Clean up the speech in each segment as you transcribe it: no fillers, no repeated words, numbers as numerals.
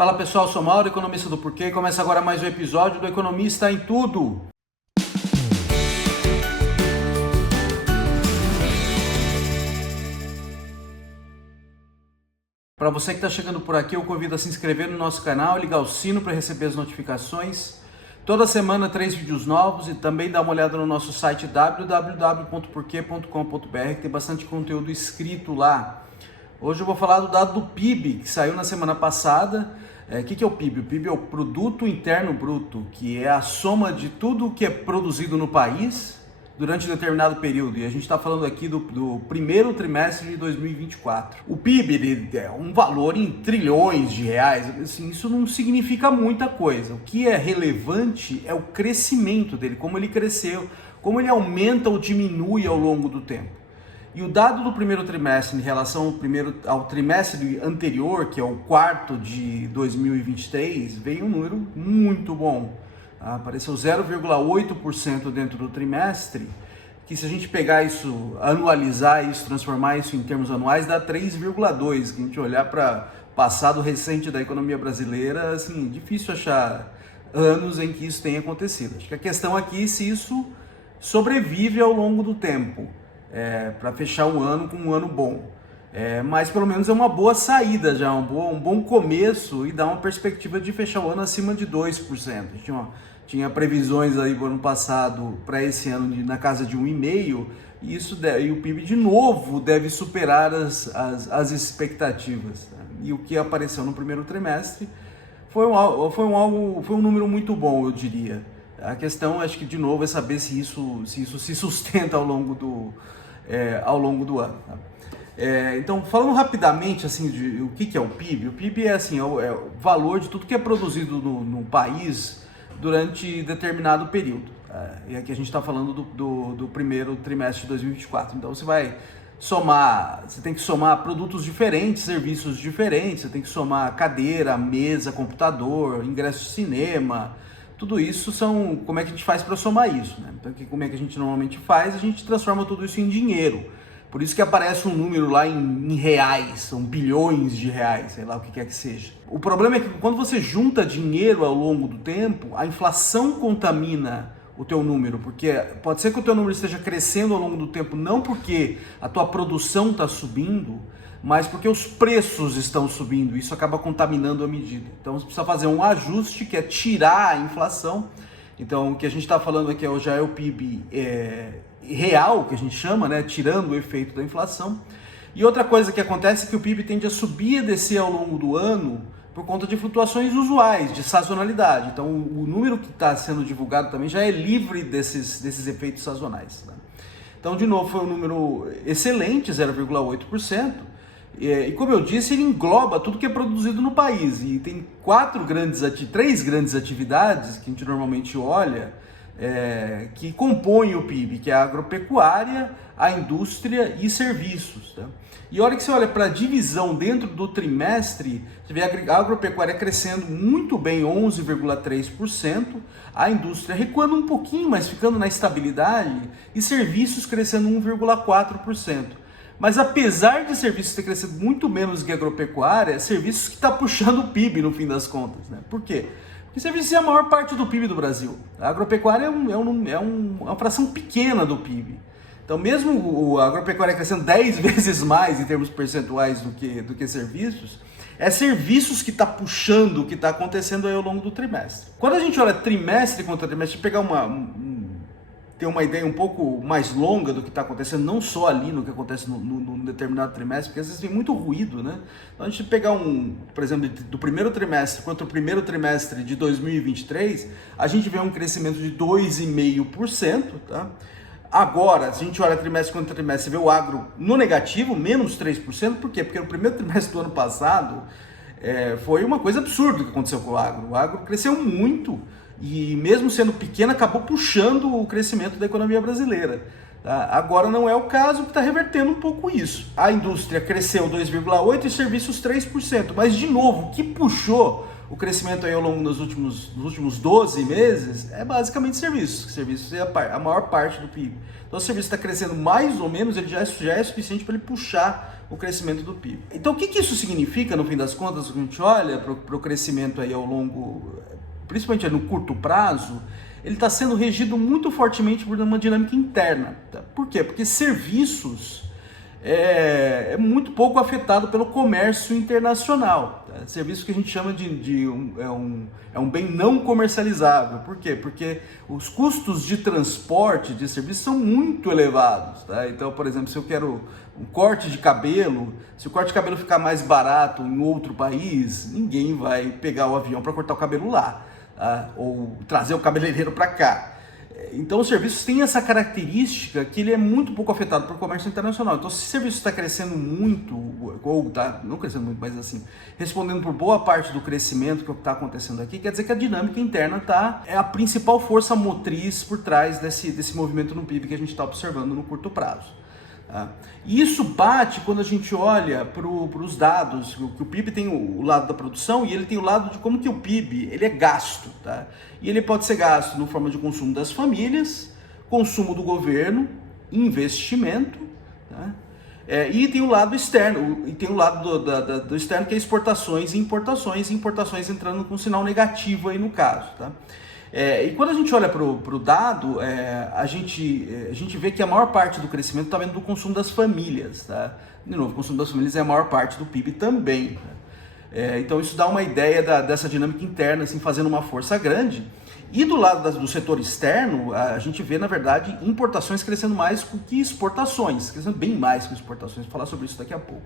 Fala pessoal, sou Mauro, economista do Porquê, e começa agora mais um episódio do Economista em Tudo. Para você que está chegando por aqui, eu convido a se inscrever no nosso canal e ligar o sino para receber as notificações. Toda semana 3 vídeos novos e também dá uma olhada no nosso site www.porque.com.br, que tem bastante conteúdo escrito lá. Hoje eu vou falar do dado do PIB, que saiu na semana passada. O que é o PIB? O PIB é o Produto Interno Bruto, que é a soma de tudo que é produzido no país durante um determinado período. E a gente está falando aqui do primeiro trimestre de 2024. O PIB ele é um valor em trilhões de reais. Assim, isso não significa muita coisa. O que é relevante é o crescimento dele, como ele cresceu, como ele aumenta ou diminui ao longo do tempo. E o dado do primeiro trimestre em relação ao trimestre anterior, que é o quarto de 2023, veio um número muito bom. Apareceu 0,8% dentro do trimestre, que se a gente pegar isso, anualizar isso, transformar isso em termos anuais, dá 3,2%. Que a gente olhar para o passado recente da economia brasileira, assim, difícil achar anos em que isso tenha acontecido. Acho que a questão aqui é se isso sobrevive ao longo do tempo. Para fechar o ano com um ano bom. Mas pelo menos é uma boa saída já, um bom começo e dá uma perspectiva de fechar o ano acima de 2%. Tinha previsões aí do ano passado para esse ano na casa de 1,5%, e o PIB de novo deve superar as expectativas. Né? E o que apareceu no primeiro trimestre foi um número muito bom, eu diria. A questão, acho que de novo, é saber se isso se sustenta ao longo do ano. Tá? Então, falando rapidamente assim, de o que é o PIB, o PIB é o valor de tudo que é produzido no país durante determinado período. Tá? E aqui a gente está falando do primeiro trimestre de 2024. Então, você tem que somar produtos diferentes, serviços diferentes, você tem que somar cadeira, mesa, computador, ingresso de cinema. Tudo isso como é que a gente faz para somar isso, né? Então, como é que a gente normalmente faz? A gente transforma tudo isso em dinheiro. Por isso que aparece um número lá em reais, são bilhões de reais, sei lá o que quer que seja. O problema é que quando você junta dinheiro ao longo do tempo, a inflação contamina o teu número, porque pode ser que o teu número esteja crescendo ao longo do tempo, não porque a tua produção está subindo, mas porque os preços estão subindo, isso acaba contaminando a medida. Então você precisa fazer um ajuste, que é tirar a inflação. Então o que a gente está falando aqui já é o PIB real, que a gente chama, né, tirando o efeito da inflação. E outra coisa que acontece é que o PIB tende a subir e descer ao longo do ano por conta de flutuações usuais, de sazonalidade. Então o número que está sendo divulgado também já é livre desses efeitos sazonais. Tá? Então, de novo, foi um número excelente, 0,8%. E como eu disse, ele engloba tudo que é produzido no país. E tem três grandes atividades que a gente normalmente olha que compõem o PIB, que é a agropecuária, a indústria e serviços. Tá? E a hora que você olha para a divisão dentro do trimestre, você vê a agropecuária crescendo muito bem, 11,3%, a indústria recuando um pouquinho, mas ficando na estabilidade, e serviços crescendo 1,4%. Mas apesar de serviços ter crescido muito menos que a agropecuária, serviços que está puxando o PIB no fim das contas. Né? Por quê? Porque serviços é a maior parte do PIB do Brasil. A agropecuária é uma fração pequena do PIB. Então mesmo a agropecuária crescendo 10 vezes mais em termos percentuais do que serviços, é serviços que está puxando o que está acontecendo aí ao longo do trimestre. Quando a gente olha trimestre contra trimestre, pegar ter uma ideia um pouco mais longa do que está acontecendo, não só ali no que acontece num determinado trimestre, porque às vezes tem muito ruído, né? Então a gente pegar por exemplo, do primeiro trimestre contra o primeiro trimestre de 2023, a gente vê um crescimento de 2,5%, tá? Agora, se a gente olha trimestre contra trimestre, você vê o agro no negativo, menos 3%, por quê? Porque no primeiro trimestre do ano passado, foi uma coisa absurda o que aconteceu com o agro. O agro cresceu muito, e mesmo sendo pequeno, acabou puxando o crescimento da economia brasileira. Tá? Agora não é o caso, que está revertendo um pouco isso. A indústria cresceu 2,8% e serviços 3%. Mas, de novo, o que puxou o crescimento aí ao longo dos últimos 12 meses é basicamente serviços. Serviços é a maior parte do PIB. Então, o serviço está crescendo mais ou menos, ele já é suficiente para ele puxar o crescimento do PIB. Então, o que isso significa, no fim das contas, quando a gente olha para o crescimento aí ao longo, principalmente no curto prazo, ele está sendo regido muito fortemente por uma dinâmica interna. Tá? Por quê? Porque serviços é muito pouco afetado pelo comércio internacional. Tá? Serviço que a gente chama de um bem não comercializável. Por quê? Porque os custos de transporte de serviço são muito elevados. Tá? Então, por exemplo, se eu quero um corte de cabelo, se o corte de cabelo ficar mais barato em outro país, ninguém vai pegar o avião para cortar o cabelo lá, tá? Ou trazer o cabeleireiro para cá. Então, os serviços têm essa característica que ele é muito pouco afetado por comércio internacional. Então, se o serviço está crescendo muito, ou está, não crescendo muito, mas assim, respondendo por boa parte do crescimento que está acontecendo aqui, quer dizer que a dinâmica interna é a principal força motriz por trás desse movimento no PIB que a gente está observando no curto prazo. E isso bate quando a gente olha para os dados, que o PIB tem o lado da produção e ele tem o lado de como que o PIB ele é gasto. Tá? E ele pode ser gasto na forma de consumo das famílias, consumo do governo, investimento, tá? E tem o lado externo, e tem o lado do externo que é exportações e importações entrando com um sinal negativo aí no caso. Tá? E quando a gente olha para o dado, a gente vê que a maior parte do crescimento está vindo do consumo das famílias. Tá? De novo, o consumo das famílias é a maior parte do PIB também. Tá? Então isso dá uma ideia dessa dinâmica interna, assim, fazendo uma força grande. E do lado do setor externo, a gente vê, na verdade, importações crescendo mais do que exportações, crescendo bem mais que exportações. Vou falar sobre isso daqui a pouco.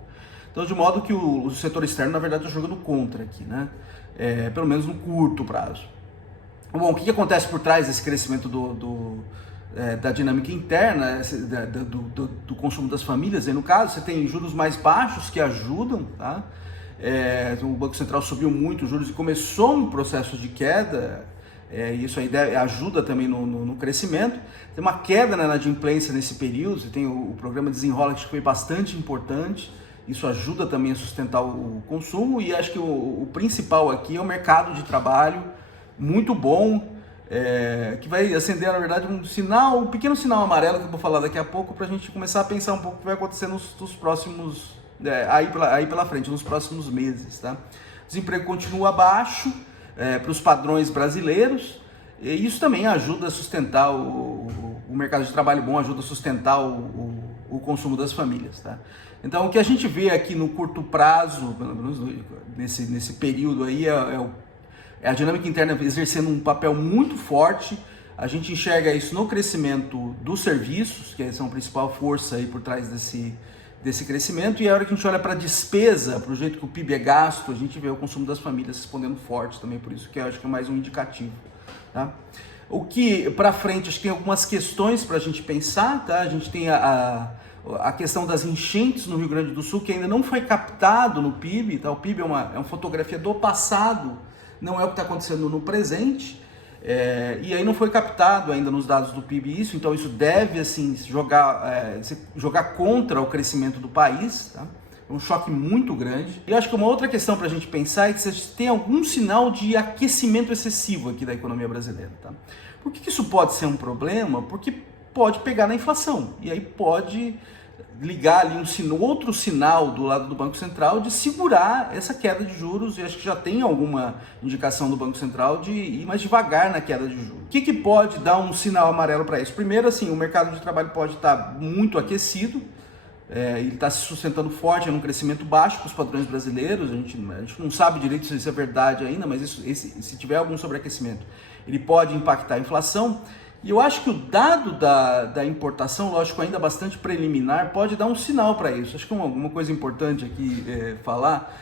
Então, de modo que o setor externo, na verdade, está jogando contra aqui, né? Pelo menos no curto prazo. Bom, o que acontece por trás desse crescimento da dinâmica interna, do consumo das famílias? Aí, no caso, você tem juros mais baixos que ajudam, tá? O Banco Central subiu muito os juros e começou um processo de queda, e isso aí ajuda também no crescimento. Tem uma queda na inadimplência nesse período, você tem o programa Desenrola, que foi bastante importante, isso ajuda também a sustentar o consumo, e acho que o principal aqui é o mercado de trabalho, muito bom, que vai acender, na verdade, um pequeno sinal amarelo que eu vou falar daqui a pouco, para a gente começar a pensar um pouco o que vai acontecer nos próximos, aí pela frente, nos próximos meses. Tá? O desemprego continua baixo para os padrões brasileiros, e isso também ajuda a sustentar o mercado de trabalho bom, ajuda a sustentar o consumo das famílias. Tá? Então, o que a gente vê aqui no curto prazo, pelo menos nesse período aí, é a dinâmica interna exercendo um papel muito forte. A gente enxerga isso no crescimento dos serviços, que são a principal força aí por trás desse crescimento, e a hora que a gente olha para a despesa, para o jeito que o PIB é gasto, a gente vê o consumo das famílias respondendo forte também, por isso que eu acho que é mais um indicativo. Tá? O que, para frente, acho que tem algumas questões para a gente pensar. Tá? A gente tem a questão das enchentes no Rio Grande do Sul, que ainda não foi captado no PIB. Tá? O PIB é uma fotografia do passado, não é o que está acontecendo no presente, e aí não foi captado ainda nos dados do PIB isso, então isso deve assim, jogar contra o crescimento do país, tá? É um choque muito grande. E eu acho que uma outra questão para a gente pensar é que se a gente tem algum sinal de aquecimento excessivo aqui da economia brasileira. Tá? Por que isso pode ser um problema? Porque pode pegar na inflação, e aí pode ligar ali outro sinal do lado do Banco Central de segurar essa queda de juros, e acho que já tem alguma indicação do Banco Central de ir mais devagar na queda de juros. O que pode dar um sinal amarelo para isso? Primeiro, assim, o mercado de trabalho pode estar muito aquecido, ele está se sustentando forte, num crescimento baixo para os padrões brasileiros. A gente não sabe direito se isso é verdade ainda, mas se tiver algum sobreaquecimento, ele pode impactar a inflação. E eu acho que o dado da importação, lógico, ainda bastante preliminar, pode dar um sinal para isso. Acho que uma coisa importante aqui falar,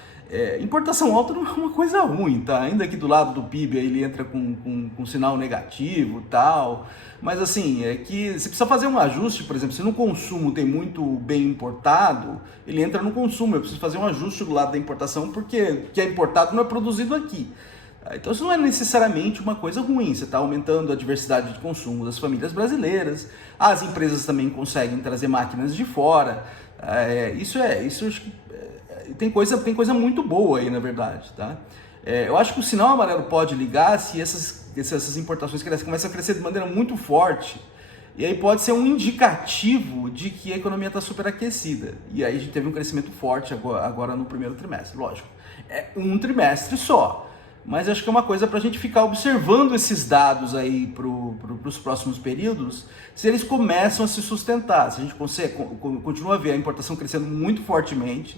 importação alta não é uma coisa ruim, tá? Ainda que do lado do PIB aí ele entra com sinal negativo e tal, mas assim, é que você precisa fazer um ajuste. Por exemplo, se no consumo tem muito bem importado, ele entra no consumo. Eu preciso fazer um ajuste do lado da importação, porque o que é importado não é produzido aqui. Então isso não é necessariamente uma coisa ruim, você está aumentando a diversidade de consumo das famílias brasileiras, as empresas também conseguem trazer máquinas de fora, isso acho que tem coisa muito boa aí, na verdade. Tá? Eu acho que o sinal amarelo pode ligar se essas importações começam a crescer de maneira muito forte, E aí pode ser um indicativo de que a economia está superaquecida. E aí a gente teve um crescimento forte agora no primeiro trimestre, lógico. É um trimestre só. Mas acho que é uma coisa para a gente ficar observando esses dados aí para os próximos períodos, se eles começam a se sustentar, se a gente continua a ver a importação crescendo muito fortemente,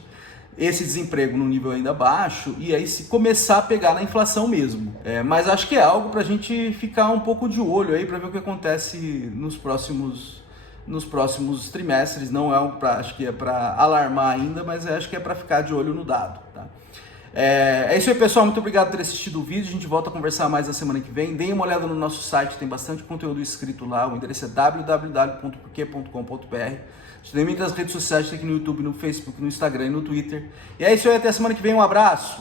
esse desemprego no nível ainda baixo, e aí se começar a pegar na inflação mesmo. Mas acho que é algo para a gente ficar um pouco de olho aí para ver o que acontece nos próximos trimestres. Não é algo acho que é para alarmar ainda, mas acho que é para ficar de olho no dado, tá? É isso aí, pessoal, muito obrigado por ter assistido o vídeo, a gente volta a conversar mais na semana que vem. Deem uma olhada no nosso site, tem bastante conteúdo escrito lá, o endereço é www.porquê.com.br. A gente tem muitas redes sociais, tem aqui no YouTube, no Facebook, no Instagram e no Twitter. E é isso aí, até a semana que vem, um abraço!